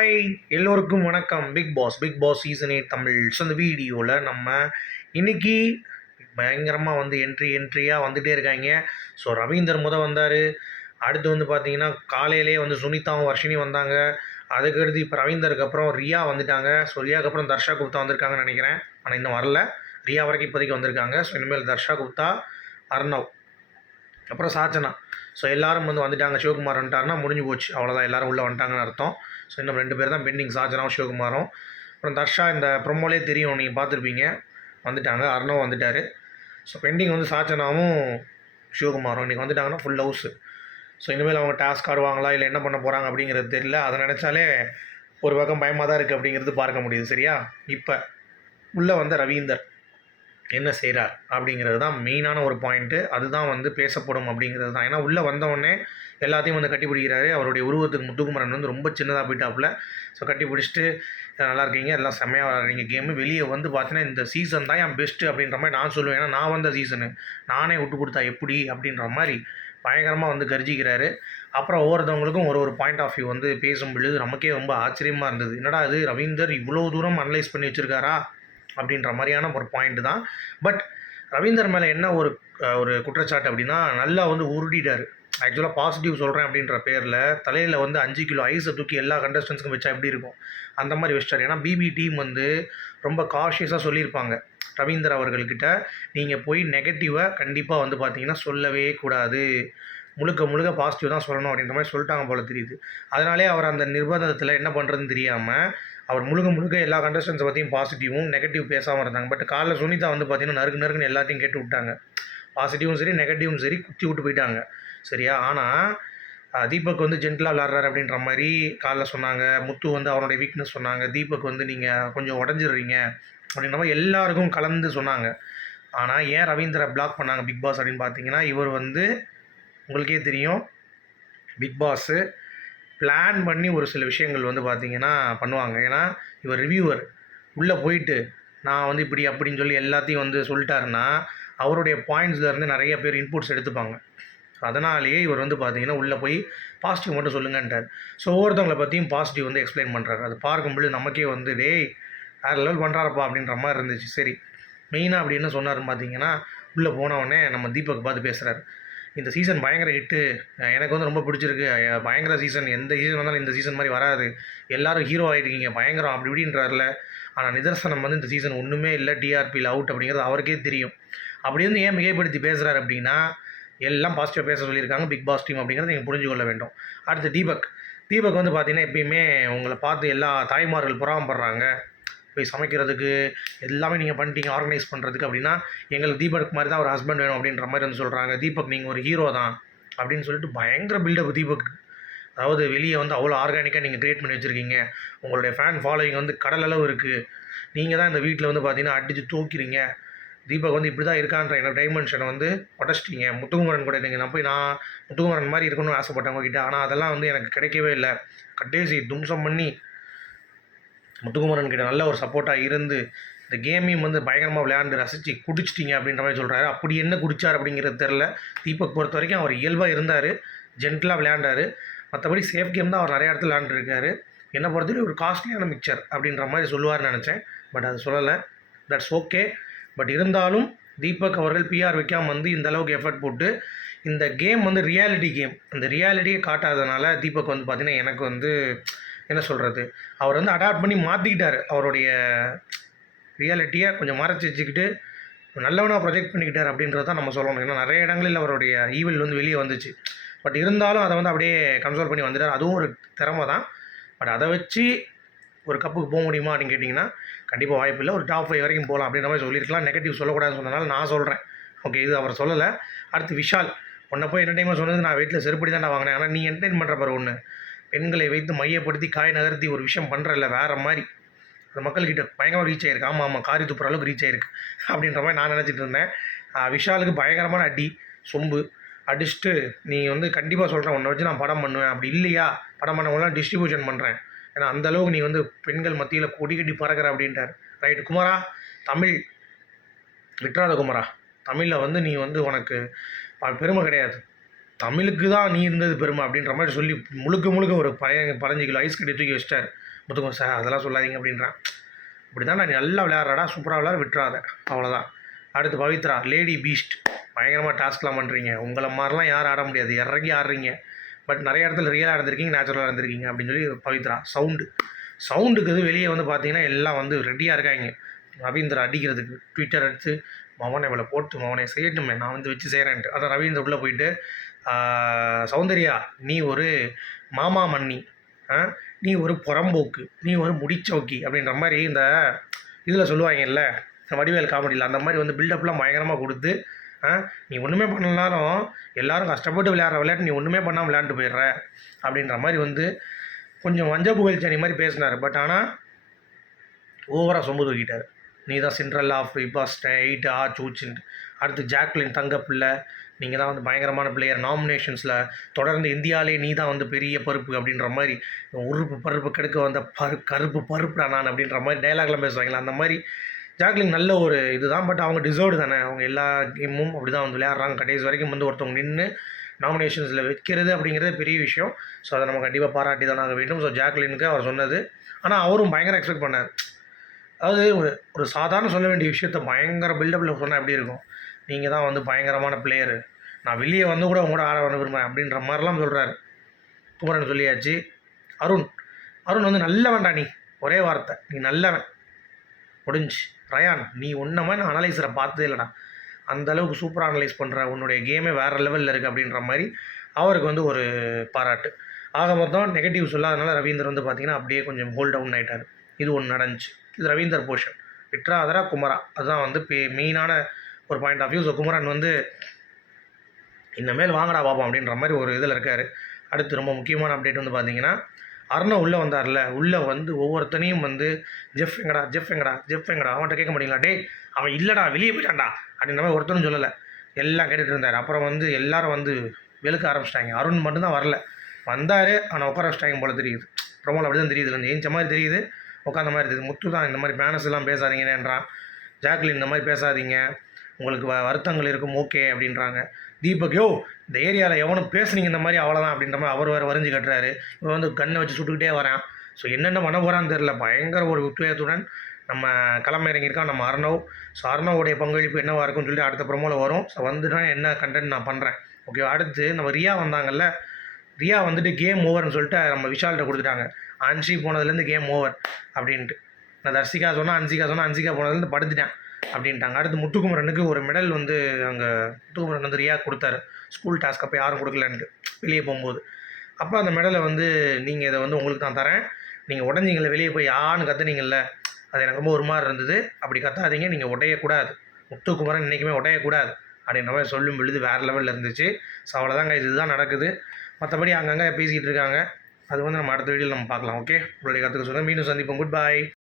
Hi எல்லோருக்கும் வணக்கம். Bigg Boss Bigg Boss season eight Tamil. So இந்த வீடியோவில் நம்ம இன்னைக்கு பயங்கரமாக வந்து என்ட்ரி என்ட்ரியாக வந்துகிட்டே இருக்காங்க. ஸோ ரவீந்தர் முத வந்தார். அடுத்து வந்து பார்த்தீங்கன்னா காலையிலே வந்து சுனிதாவும் வர்ஷினியும் வந்தாங்க. அதுக்கடுத்து இப்போ ரவீந்தருக்கு அப்புறம் ரியா வந்துட்டாங்க. ஸோ ரியாவுக்கு அப்புறம் தர்ஷா குப்தா வந்திருக்காங்கன்னு நினைக்கிறேன். ஆனால் இன்னும் வரல. ரியா வரைக்கும் இப்போதைக்கு வந்திருக்காங்க. ஸோ இனிமேல் தர்ஷா குப்தா அர்ணவ் அப்புறம் சாச்சனா. ஸோ எல்லோரும் வந்து வந்துட்டாங்க. சிவகுமார் வந்துட்டாருன்னா முடிஞ்சு போச்சு. அவ்வளோதான் எல்லோரும் உள்ளே வந்துட்டாங்கன்னு அர்த்தம். ஸோ இன்னும் ரெண்டு பேர் தான் பெண்டிங் சாஜனாவும் சிவகுமாரும். அப்புறம் தர்ஷா இந்த ப்ரொமோலே தெரியும் நீங்கள் பார்த்துருப்பீங்க. வந்துட்டாங்க. அர்ணவ் வந்துட்டார். ஸோ பெண்டிங் வந்து சாஜனாவும் சிவகுமாரும். இன்றைக்கி வந்துட்டாங்கன்னா ஃபுல் ஹவுஸு ஸோ இனிமேல் அவங்க டாஸ்க் ஆடுவாங்களா? இல்லை என்ன பண்ண போகிறாங்க அப்படிங்கிறது தெரியல. அதை நினச்சாலே ஒரு பக்கம் பயமாக தான் இருக்குது அப்படிங்கிறது பார்க்க முடியுது. சரியா? இப்போ உள்ளே வந்த ரவீந்தர் என்ன செய்கிறார் அப்படிங்கிறது தான் மெயினான ஒரு பாயிண்ட்டு அதுதான் வந்து பேசப்படும் அப்படிங்கிறது தான். ஏன்னா உள்ளே வந்தவொடனே எல்லாத்தையும் வந்து கட்டி பிடிக்கிறாரு அவருடைய உருவத்துக்கு முத்துக்குமரன் வந்து ரொம்ப சின்னதாக போயிட்டாப்புல. ஸோ கட்டி பிடிச்சிட்டு நல்லா இருக்கீங்க எல்லாம் செம்மையாக விளாட்றீங்க கேமு வெளியே வந்து பார்த்தீங்கன்னா இந்த சீசன் தான் என் பெஸ்ட்டு அப்படின்ற மாதிரி நான் சொல்லுவேன். ஏன்னா நான் வந்த சீசனு நானே விட்டு கொடுத்தா எப்படி? அப்படின்ற மாதிரி பயங்கரமாக வந்து கர்ஜிக்கிறாரு. அப்புறம் ஒவ்வொருத்தவங்களுக்கும் ஒரு ஒரு பாயிண்ட் ஆஃப் வியூ வந்து பேசும் பொழுது நமக்கே ரொம்ப ஆச்சரியமாக இருந்தது. என்னடா இது? ரவீந்தர் இவ்வளோ தூரம் அனலைஸ் பண்ணி வச்சுருக்காரா? அப்படின்ற மாதிரியான ஒரு பாயிண்ட் தான். பட் ரவீந்தர் மேலே என்ன ஒரு ஒரு குற்றச்சாட்டு அப்படின்னா நல்லா வந்து உருடிட்டார் ஆக்சுவலாக பாசிட்டிவ் சொல்கிறேன் அப்படின்ற பேரில் தலையில் வந்து அஞ்சு கிலோ ஐஸை தூக்கி எல்லா கண்டஸ்டன்ஸுக்கும் வச்சா எப்படி இருக்கும்? அந்த மாதிரி வச்சிட்டார். ஏன்னா பிபி டீம் வந்து ரொம்ப காஷியஸாக சொல்லியிருப்பாங்க. ரவீந்தர் அவர்கள்கிட்ட நீங்கள் போய் நெகட்டிவை கண்டிப்பாக வந்து பார்த்தீங்கன்னா சொல்லவே கூடாது. முழுக்க முழுக்க பாசிட்டிவ் தான் சொல்லணும் அப்படின்ற மாதிரி சொல்லிட்டாங்க போல தெரியுது. அதனாலே அவர் அந்த நிர்பந்தத்தில் என்ன பண்ணுறதுன்னு தெரியாமல் அவர் முழுக்க முழுக்க எல்லா கண்டஸ்டன்ஸை பற்றியும் பாசிட்டிவும் நெகட்டிவ் பேசாமல் இருந்தாங்க. பட் காலைல சுனிதா வந்து பார்த்திங்கன்னா நறுக்கு நறுக்குன்னு எல்லாத்தையும் கேட்டு விட்டாங்க. பாசிட்டிவும் சரி நெகட்டிவும் சரி குத்தி விட்டு போயிட்டாங்க. சரியா? ஆனால் தீபக் வந்து ஜென்டலாக விளாட்றாரு அப்படின்ற மாதிரி காலைல சொன்னாங்க. முத்து வந்து அவனுடைய வீக்னஸ் சொன்னாங்க. தீபக் வந்து நீங்கள் கொஞ்சம் உடஞ்சிடுறீங்க அப்படின்ற மாதிரி எல்லாருக்கும் கலந்து சொன்னாங்க. ஆனால் ஏன் ரவீந்திர பிளாக் பண்ணாங்க பிக் பாஸ் அப்படின்னு பார்த்தீங்கன்னா இவர் வந்து உங்களுக்கே தெரியும் பிக் பாஸு பிளான் பண்ணி ஒரு சில விஷயங்கள் வந்து பார்த்திங்கன்னா பண்ணுவாங்க. ஏன்னா இவர் ரிவ்யூவர் உள்ளே போயிட்டு நான் வந்து இப்படி அப்படின்னு சொல்லி எல்லாத்தையும் வந்து சொல்லிட்டாருன்னா அவருடைய பாயிண்ட்ஸ்லேருந்து நிறைய பேர் இன்புட்ஸ் எடுத்துப்பாங்க. அதனாலேயே இவர் வந்து பார்த்தீங்கன்னா உள்ளே போய் பாசிட்டிவ் மட்டும் சொல்லுங்கன்றார். ஸோ ஒவ்வொருத்தவங்களை பற்றியும் பாசிட்டிவ் வந்து எக்ஸ்பிளைன் பண்ணுறாரு அது பார்க்கும்பொழுது நமக்கே வந்து டேய் வேறு லெவல் பண்ணுறாருப்பா அப்படின்ற மாதிரி இருந்துச்சு. சரி. மெயினாக அப்படி என்ன பார்த்தீங்கன்னா உள்ளே போனவொடனே நம்ம தீபக் பார்த்து பேசுகிறாரு இந்த சீசன் பயங்கர ஹிட்டு எனக்கு வந்து ரொம்ப பிடிச்சிருக்கு. பயங்கர சீசன் எந்த சீசன் வந்தாலும் இந்த சீசன் மாதிரி வராது. எல்லாரும் ஹீரோ ஆகிருக்கீங்க பயங்கரம். அப்படி இப்படின்றாருல. ஆனால் நிதர்சனம் வந்து இந்த சீசன் ஒன்றுமே இல்லை. டிஆர்பியில் அவுட் அப்படிங்கிறது அவருக்கே தெரியும். அப்படி வந்து ஏன் மிகைப்படுத்தி பேசுகிறாரு அப்படின்னா எல்லாம் பாசிட்டிவாக பேச சொல்லியிருக்காங்க பிக் பாஸ் டீம் அப்படிங்கிறத நீங்கள் புரிஞ்சு கொள்ள வேண்டும். அடுத்து தீபக். தீபக் வந்து பார்த்தீங்கன்னா எப்பயுமே உங்களை பார்த்து எல்லா தாய்மார்கள் புறாமப்படுறாங்க. போய் சமைக்கிறதுக்கு எல்லாமே நீங்கள் பண்ணிட்டீங்க ஆர்கனைஸ் பண்ணுறதுக்கு அப்படின்னா எங்களுக்கு தீபக் மாதிரி தான் ஒரு ஹஸ்பண்ட் வேணும் அப்படின்ற மாதிரி வந்து சொல்கிறாங்க தீபக் நீங்கள் ஒரு ஹீரோ தான் அப்படின்னு சொல்லிட்டு பயங்கர பில்டப் தீபக். அதாவது வெளியே வந்து அவ்வளோ ஆர்கானிக்காக நீங்கள் க்ரியேட் பண்ணி வச்சுருக்கீங்க. உங்களுடைய ஃபேன் ஃபாலோவிங் வந்து கடல் அளவு இருக்குது நீங்கள் தான் இந்த வீட்டில் வந்து பார்த்தீங்கன்னா அடித்து தூக்கிறீங்க தீபக் வந்து இப்படி தான் இருக்கான்ற என்னோட டைமென்ஷனை வந்து உடச்சிட்டீங்க. முத்துக்குமரன் கூட நீங்கள் நான் போய் நான் முத்துக்குமரன் மாதிரி இருக்கணும்னு ஆசைப்பட்டவங்க கிட்ட ஆனால் அதெல்லாம் வந்து எனக்கு கிடைக்கவே இல்லை. கட்டேசி தும்சம் பண்ணி முத்துக்குமரன் கிட்ட நல்ல ஒரு சப்போர்ட்டாக இருந்து இந்த கேமையும் வந்து பயங்கரமாக விளையாண்டு ரசித்து குடிச்சிட்டிங்க அப்படின்ற மாதிரி சொல்கிறாரு அப்படி என்ன குடித்தார் அப்படிங்கிறது தெரில தீபக் பொறுத்த வரைக்கும் அவர் இயல்பாக இருந்தார். ஜென்டலாக விளையாண்டார். மற்றபடி சேஃப் கேம் தான் அவர் நிறைய இடத்துல விளையாண்டுருக்காரு என்னை பொறுத்தவரை ஒரு காஸ்ட்லியான மிக்சர் அப்படின்ற மாதிரி சொல்லுவார்னு நினச்சேன். பட் அது சொல்லலை. தட்ஸ் ஓகே பட் இருந்தாலும் தீபக் அவர்கள் பிஆர் வைக்காம வந்து இந்த அளவுக்கு எஃபர்ட் போட்டு இந்த கேம் வந்து ரியாலிட்டி கேம் அந்த ரியாலிட்டியை காட்டாதனால தீபக் வந்து பார்த்திங்கன்னா எனக்கு வந்து என்ன சொல்கிறது அவர் வந்து அடாப்ட் பண்ணி மாற்றிக்கிட்டார் அவருடைய ரியாலிட்டியை கொஞ்சம் மறைச்சி வச்சுக்கிட்டு நல்லவனாக ப்ரொஜெக்ட் பண்ணிக்கிட்டார் அப்படின்றத தான் நம்ம சொல்லணும். ஏன்னா நிறைய இடங்களில் அவருடைய ஈவில் வந்து வெளியே வந்துச்சு. பட் இருந்தாலும் அதை வந்து அப்படியே கன்சோல் பண்ணி வந்துட்டார். அதுவும் ஒரு திறமை தான் பட் அதை வச்சு ஒரு கப்புக்கு போக முடியுமா அப்படின்னு கேட்டிங்கன்னா கண்டிப்பாக வாய்ப்பு இல்லை. ஒரு டாப் ஃபைவ் வரைக்கும் போகலாம் அப்படின்ற மாதிரி சொல்லியிருக்கலாம். நெகட்டிவ் சொல்லக்கூடாதுன்னு சொன்னனால நான் சொல்கிறேன் ஓகே இது அவர் சொல்லலை. அடுத்து விஷால். உன்னை போய் என்டர்டைன்மெண்ட் சொன்னது நான் வீட்டில் செருப்படி தான் வாங்கினேன். ஆனால் நீ என்டர்டைன் பண்ணுற பாரு ஒன்று பெண்களை வைத்து மையப்படுத்தி காய் நகர்த்தி ஒரு விஷயம் பண்ணுறல வேறு மாதிரி. அந்த மக்கள்கிட்ட பயங்கரமாக ரீச் ஆயிருக்கு. ஆமாம் ஆமாம் காரி துப்புற அளவுக்கு ரீச் ஆயிருக்கு. அப்படின்ற மாதிரி நான் நினச்சிட்டு இருந்தேன். விஷாலுக்கு பயங்கரமான அடி சொம்பு. அடிச்சுட்டு நீ வந்து கண்டிப்பாக சொல்கிறேன் உன்னை வச்சு நான் படம் பண்ணுவேன். அப்படி இல்லையா? படம் பண்ணவங்களாம் டிஸ்ட்ரிபியூஷன் பண்ணுறேன் ஏன்னா அந்த அளவுக்கு நீ வந்து பெண்கள் மத்தியில் கொடி கட்டி பறக்கிற அப்படின்ட்டார். ரைட் குமாரா தமிழ். விட்ராத குமாரா. தமிழில் வந்து நீ வந்து உனக்கு பெருமை கிடையாது. தமிழுக்கு தான் நீ இருந்தது பெருமை அப்படின்ற மாதிரி சொல்லி முழுக்க முழுக்க ஒரு பழைய பதினஞ்சு கிலோ ஐஸ் கட்டி தூக்கி வச்சிட்டார். முத்துக்குமார் சார் அதெல்லாம் சொல்லாதீங்க அப்படின்றான். இப்படி தான் நான் நல்லா விளையாடுறடா சூப்பராக விளையாட விட்டுறாத. அவ்வளோதான் அடுத்து பவித்ரா லேடி பீஸ்ட் பயங்கரமாக டாஸ்க்லாம் பண்ணுறீங்க உங்களை மாதிரிலாம் யாரும் ஆட முடியாது. இறங்கி ஆடுறீங்க. பட் நிறைய இடத்துல ரியலாக இருந்திருக்கீங்க நேச்சுரலாக இருந்திருக்கீங்க அப்படின்னு சொல்லி பவித்ரா சவுண்டு சவுண்டுக்கு இது வெளியே வந்து பார்த்தீங்கன்னா எல்லாம் வந்து ரெடியாக இருக்காங்க ரவீந்திரா அடிக்கிறதுக்கு ட்விட்டர் அடித்து மவனை இவளை போட்டு மவனை செய்யட்டுமே நான் வந்து வச்சு செய்கிறேன்ட்டு அதான் ரவீந்திர உள்ளே போயிட்டு சௌந்தர்யா நீ ஒரு மாமா மன்னி ஆ? நீ ஒரு புறம்போக்கு நீ ஒரு முடிச்சோக்கி அப்படின்ற மாதிரி இந்த இதில் சொல்லுவாங்கல்ல இந்த வடிவேல் காமெடியில் அந்த மாதிரி வந்து பில்டப்லாம் பயங்கரமாக கொடுத்து நீ ஒன்றுமே பண்ணலனாலும் எல்லாரும் கஷ்டப்பட்டு விளையாடுற விளையாட்டு நீ ஒன்றுமே பண்ணாமல் விளையாண்டு போயிடுற அப்படின்ற மாதிரி வந்து கொஞ்சம் வஞ்ச புகழ்ச்சி மாதிரி பேசினார். பட் ஆனால் ஓவராக சொம்பு தூக்கிட்டார். நீ தான் சிண்ட்ரல் ஆஃப் பிபாஸ் எயிட் ஆ சூச்சின்ட்டு அடுத்து ஜாக்லின் தங்க பிள்ளை நீங்கள் தான் வந்து பயங்கரமான பிளேயர் நாமினேஷன்ஸில் தொடர்ந்து இந்தியாவிலே நீ தான் வந்து பெரிய பருப்பு அப்படின்ற மாதிரி உருப்பு பருப்பு கெடுக்க வந்த பரு கருப்பு பருப்புடா நான் அப்படின்ற மாதிரி டைலாக்லாம் பேசுவாங்களே அந்த மாதிரி ஜாக்லின் நல்ல ஒரு இதுதான். பட் அவங்க டிசர்வ்டு தானே. அவங்க எல்லா கேமும் அப்படி தான் வந்து விளையாடுறாங்க. கடைசி வரைக்கும் வந்து ஒருத்தவங்க நின்று நாமினேஷன்ஸில் வைக்கிறது அப்படிங்கிறது பெரிய விஷயம். ஸோ அதை நம்ம கண்டிப்பாக பாராட்டி தான் ஆக வேண்டும். ஸோ ஜாக்லினுக்கு அவர் சொன்னது. ஆனால் அவரும் பயங்கர எக்ஸ்பெக்ட் பண்ணார். அதாவது ஒரு சாதாரண சொல்ல வேண்டிய விஷயத்த பயங்கர பில்டப்பில் சொன்னால் எப்படி இருக்கும்? நீங்கள் தான் வந்து பயங்கரமான பிளேயரு நான் வெளியே வந்து கூட அவங்க கூட ஆட வர விரும்புகிறேன் அப்படின்ற மாதிரிலாம் சொல்கிறாரு குமரன் சொல்லியாச்சு. அருண். அருண் வந்து நல்லவன்டா நீ. ஒரே வார்த்தை. நீ நல்லவன். முடிஞ்சு. ரயான் நீ ஒன்றை மாதிரி நான் அனலைஸரை பார்த்ததே இல்லைடா. அந்த அளவுக்கு சூப்பராக அனலைஸ் பண்ணுற உன்னுடைய கேமே வேறு லெவலில் இருக்குது அப்படின்ற மாதிரி அவருக்கு வந்து ஒரு பாராட்டு. ஆக மொத்தம் நெகட்டிவ் சொல்லாதனால ரவீந்தர் வந்து பார்த்தீங்கன்னா அப்படியே கொஞ்சம் ஹோல்ட் டவுன் ஆகிட்டார் இது ஒன்று நடந்துச்சு. இது ரவீந்தர் போர்ஷன் விட்ராதரா குமரா. அதுதான் வந்து பே மெயினான ஒரு point of view so Kumaran வந்து இனிமேல் வாங்கடா பாப்போம் அப்படின்ற மாதிரி ஒரு இதில் இருக்கார். அடுத்து ரொம்ப முக்கியமான அப்டேட் வந்து பார்த்தீங்கன்னா அருணா உள்ளே வந்தார்ல உள்ளே வந்து ஒவ்வொருத்தனையும் வந்து ஜெஃப் எங்கடா ஜெஃப் எங்கடா ஜெஃப் எங்கடா? அவன்கிட்ட கேட்க மாட்டீங்களா? டே அவன் இல்லைடா வெளியே போயிட்டான்டா. அப்படின்ற மாதிரி ஒருத்தனும் சொல்லலை. எல்லாம் கேட்டுகிட்டு இருந்தார். அப்புறம் வந்து எல்லாரும் வந்து வெளுக்க ஆரம்பிச்சிட்டாங்க. அருண் மட்டும்தான் வரல. வந்தார். ஆனால் உட்கார வச்சிட்டாங்க போல் தெரியுது. ப்ரொமோவில் அப்படி தான் தெரியுது. கொஞ்சம் ஏஞ்ச மாதிரி தெரியுது. உட்காந்த மாதிரி தெரியுது. முத்து தான் இந்த மாதிரி பேனஸ் எல்லாம் பேசாதீங்கன்றான் ஜாக்லின் இந்த மாதிரி பேசாதீங்க. உங்களுக்கு வ வருத்தங்கள் இருக்கும். ஓகே அப்படின்றாங்க. தீபக் யோ இந்த ஏரியாவில் எவனும் பேசுனீங்க இந்த மாதிரி அவ்வளோதான் அப்படின்ற மாதிரி அவர் வேறு வரைஞ்சு கட்டுறாரு. இவன் வந்து கண்ணை வச்சு சுட்டுக்கிட்டே வரான். ஸோ என்னென்ன பண்ண போகிறான்னு தெரில பயங்கர ஒரு உத்வேகத்துடன் நம்ம களம் இறங்கியிருக்கான் நம்ம அர்ணவ். ஸோ அர்ணவுடைய பங்களிப்பு என்னவாக இருக்கும்னு சொல்லி அடுத்த ப்ரோமோவில் வரும். ஸோ வந்துட்டா என்ன கண்டென்ட் நான் பண்ணுறேன் ஓகே அடுத்து நம்ம ரியா வந்தாங்கல்ல. ரியா வந்துட்டு கேம் ஓவர்னு சொல்லிட்டு நம்ம விஷால்கிட்ட கொடுத்துட்டாங்க. அன்சி போனதுலேருந்து கேம் ஓவர் அப்படின்ட்டு. நான் தர்சிகா சொன்னால் அன்சிகா சொன்னால் அன்சிகா போனதுலேருந்து படுத்துட்டேன். அப்படின்ட்டாங்க. அடுத்து முத்துக்குமரனுக்கு ஒரு மெடல் வந்து அங்கே முத்துக்குமரன் வந்து ரியா கொடுத்தாரு. ஸ்கூல் டாஸ்க் அப்போ யாரும் கொடுக்கலன்ட்டு. வெளியே போகும்போது. அப்போ அந்த மெடலை வந்து நீங்கள் இதை வந்து உங்களுக்கு தான் தரேன். நீங்கள் உடஞ்சிங்கள வெளியே போய் யான்னு கத்துனீங்கல்ல அது எனக்கு ரொம்ப ஒரு மாதிரி இருந்தது. அப்படி கத்தாதீங்க நீங்கள் உடையக்கூடாது. முத்துக்குமரன் இன்றைக்குமே உடையக்கூடாது. அப்படின்ற மாதிரி சொல்லும் பொழுது வேறு லெவலில் இருந்துச்சு. ஸோ அவ்வளோதாங்க இதுதான் நடக்குது. மற்றபடி அங்கங்கே பேசிக்கிட்டு இருக்காங்க. அது வந்து நம்ம அடுத்த வீடியோவில் நம்ம பார்க்கலாம் ஓகே உங்களுடைய கற்றுக்க சொல்லுங்கள் மீண்டும் சந்திப்போம். குட் பாய்